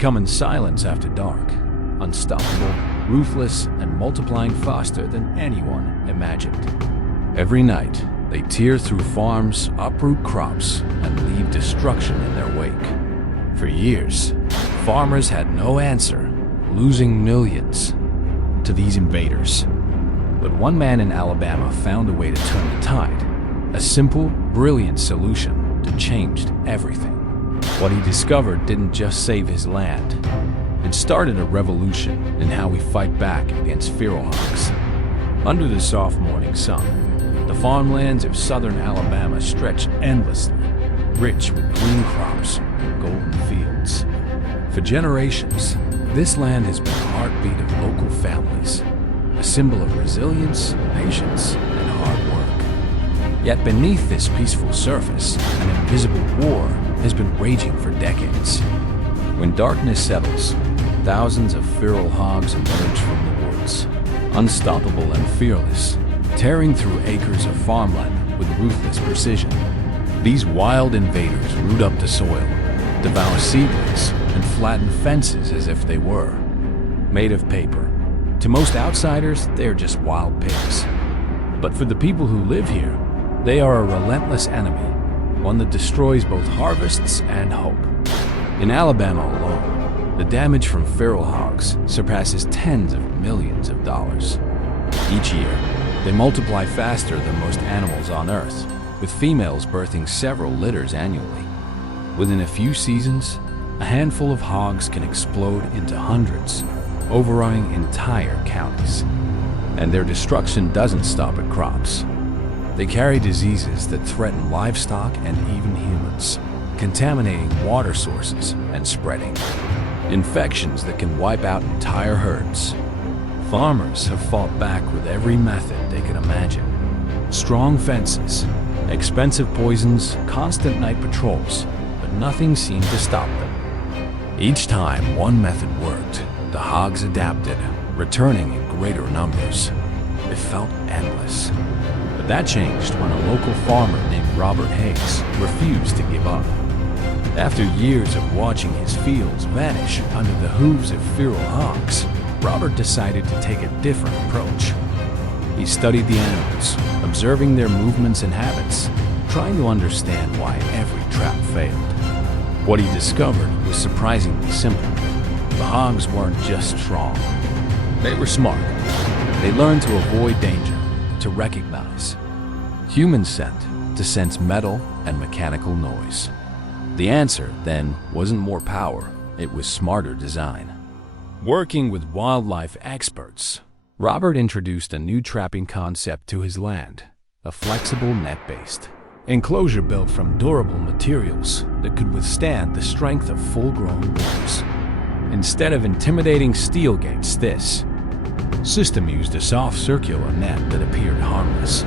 come in silence after dark, unstoppable, ruthless, and multiplying faster than anyone imagined. Every night, they tear through farms, uproot crops, and leave destruction in their wake. For years, farmers had no answer, losing millions to these invaders. But one man in Alabama found a way to turn the tide, a simple, brilliant solution that changed everything. What he discovered didn't just save his land. It started a revolution in how we fight back against feral hogs. Under the soft morning sun, the farmlands of southern Alabama stretch endlessly, rich with green crops and golden fields. For generations, this land has been the heartbeat of local families, a symbol of resilience, patience, and hard work. Yet beneath this peaceful surface, an invisible war has been raging for decades. When darkness settles, thousands of feral hogs emerge from the woods, unstoppable and fearless, tearing through acres of farmland with ruthless precision. These wild invaders root up the soil, devour seedlings, and flatten fences as if they were made of paper. To most outsiders, they're just wild pigs. But for the people who live here, they are a relentless enemy, one that destroys both harvests and hope. In Alabama alone, the damage from feral hogs surpasses tens of millions of dollars. Each year, they multiply faster than most animals on Earth, with females birthing several litters annually. Within a few seasons, a handful of hogs can explode into hundreds, overrunning entire counties. And their destruction doesn't stop at crops. They carry diseases that threaten livestock and even humans, contaminating water sources and spreading infections that can wipe out entire herds. Farmers have fought back with every method they could imagine. Strong fences, expensive poisons, constant night patrols, but nothing seemed to stop them. Each time one method worked, the hogs adapted, returning in greater numbers. It felt endless. But that changed when a local farmer named Robert Hogs refused to give up. After years of watching his fields vanish under the hooves of feral hogs, Robert decided to take a different approach. He studied the animals, observing their movements and habits, trying to understand why every trap failed. What he discovered was surprisingly simple. The hogs weren't just strong. They were smart. They learned to avoid danger, to recognize human scent, to sense metal and mechanical noise. The answer, then, wasn't more power, it was smarter design. Working with wildlife experts, Robert introduced a new trapping concept to his land, a flexible net-based enclosure built from durable materials that could withstand the strength of full-grown boars. Instead of intimidating steel gates, this system used a soft circular net that appeared harmless.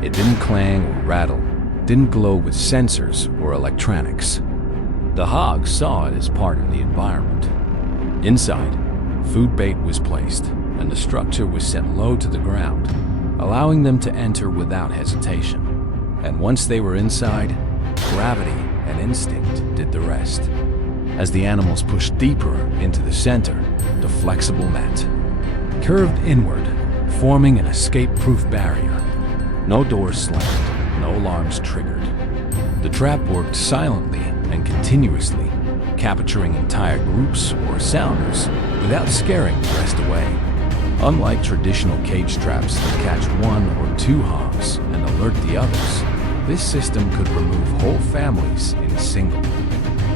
It didn't clang or rattle, didn't glow with sensors or electronics. The hogs saw it as part of the environment. Inside, food bait was placed, and the structure was set low to the ground, allowing them to enter without hesitation. And once they were inside, gravity and instinct did the rest. As the animals pushed deeper into the center, the flexible net curved inward, forming an escape-proof barrier. No doors slammed, no alarms triggered. The trap worked silently and continuously, capturing entire groups or sounders without scaring the rest away. Unlike traditional cage traps that catch one or two hogs and alert the others, this system could remove whole families in a single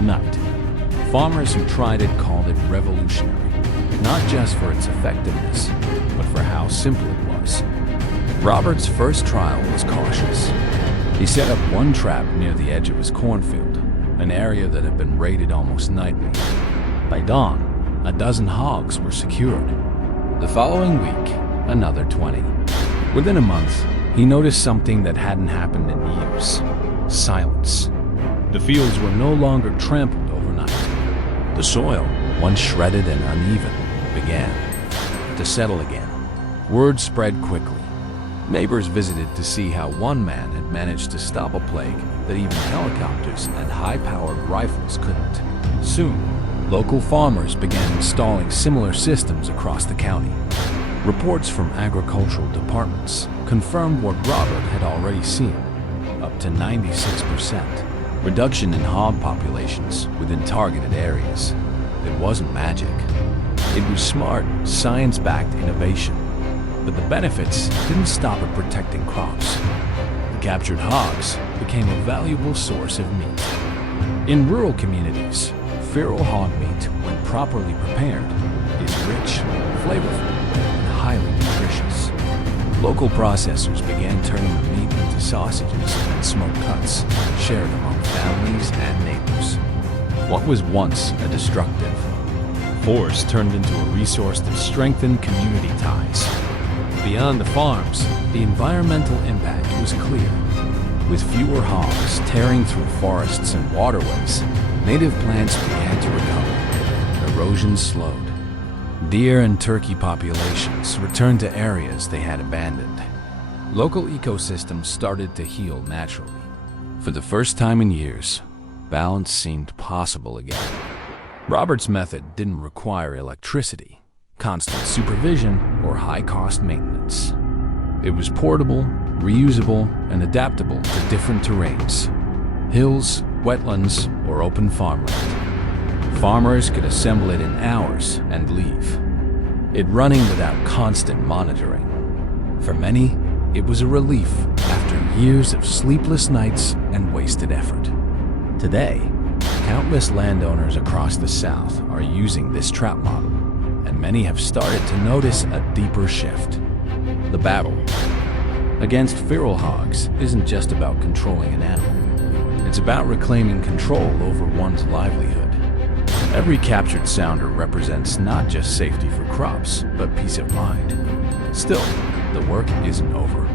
night. Farmers who tried it called it revolutionary, not just for its effectiveness, but for how simple it was. Robert's first trial was cautious. He set up one trap near the edge of his cornfield, an area that had been raided almost nightly. By dawn, a dozen hogs were secured. The following week, another 20. Within a month, he noticed something that hadn't happened in years: silence. The fields were no longer trampled overnight. The soil, once shredded and uneven, began to settle again. Word spread quickly. Neighbors visited to see how one man had managed to stop a plague that even helicopters and high-powered rifles couldn't. Soon, Local farmers began installing similar systems across the county. Reports from agricultural departments confirmed what Robert had already seen, up to 96% reduction in hog populations within targeted areas. It wasn't magic. It was smart, science-backed innovation. But the benefits didn't stop at protecting crops. The captured hogs became a valuable source of meat. In rural communities, feral hog meat, when properly prepared, is rich, flavorful, and highly nutritious. Local processors began turning the meat into sausages and smoked cuts, shared among families and neighbors. What was once a destructive force turned into a resource that strengthened community ties. Beyond the farms, the environmental impact was clear. With fewer hogs tearing through forests and waterways, native plants began to recover. Erosion slowed. Deer and turkey populations returned to areas they had abandoned. Local ecosystems started to heal naturally. For the first time in years, balance seemed possible again. Robert's method didn't require electricity, constant supervision, or high-cost maintenance. It was portable, reusable, and adaptable to different terrains: hills, wetlands, or open farmland. Farmers could assemble it in hours and leave, it running without constant monitoring. For many, it was a relief after years of sleepless nights and wasted effort. Today, countless landowners across the South are using this trap model, and many have started to notice a deeper shift. The battle against feral hogs isn't just about controlling an animal. It's about reclaiming control over one's livelihood. Every captured sounder represents not just safety for crops, but peace of mind. Still, the work isn't over.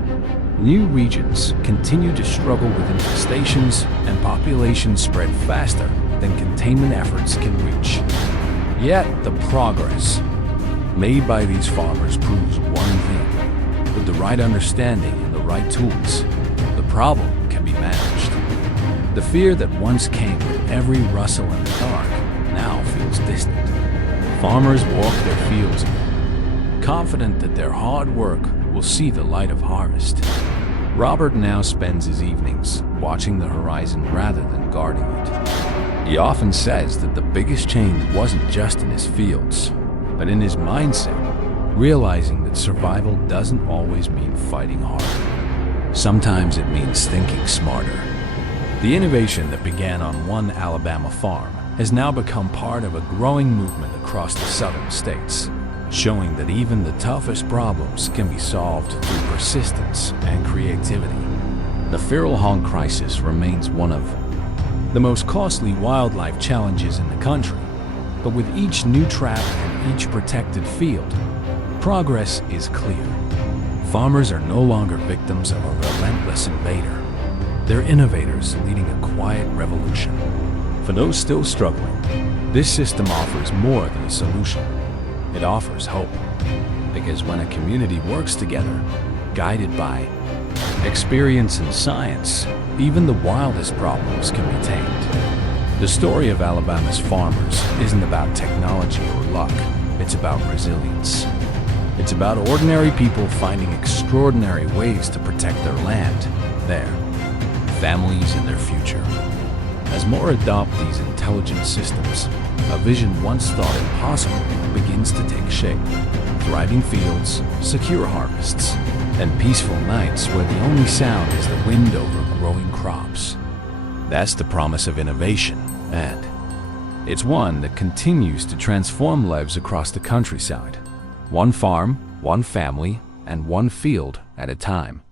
New regions continue to struggle with infestations, and populations spread faster than containment efforts can reach. Yet, the progress made by these farmers proves one thing: with the right understanding and the right tools, the problem can be managed. The fear that once came with every rustle in the dark now feels distant. Farmers walk their fields again, confident that their hard work will see the light of harvest. Robert now spends his evenings watching the horizon rather than guarding it. He often says that the biggest change wasn't just in his fields, but in his mindset, realizing that survival doesn't always mean fighting harder. Sometimes it means thinking smarter. The innovation that began on one Alabama farm has now become part of a growing movement across the southern states, showing that even the toughest problems can be solved through persistence and creativity. The feral hog crisis remains one of the most costly wildlife challenges in the country, but with each new trap and each protected field, progress is clear. Farmers are no longer victims of a relentless invader. They're innovators leading a quiet revolution. For those still struggling, this system offers more than a solution. It offers hope, because when a community works together, guided by experience and science, even the wildest problems can be tamed. The story of Alabama's farmers isn't about technology or luck, it's about resilience. It's about ordinary people finding extraordinary ways to protect their land, their families, and their future. As more adopt these intelligent systems, a vision once thought impossible begins to take shape. Thriving fields, secure harvests, and peaceful nights where the only sound is the wind over growing crops. That's the promise of innovation, and it's one that continues to transform lives across the countryside. One farm, one family, and one field at a time.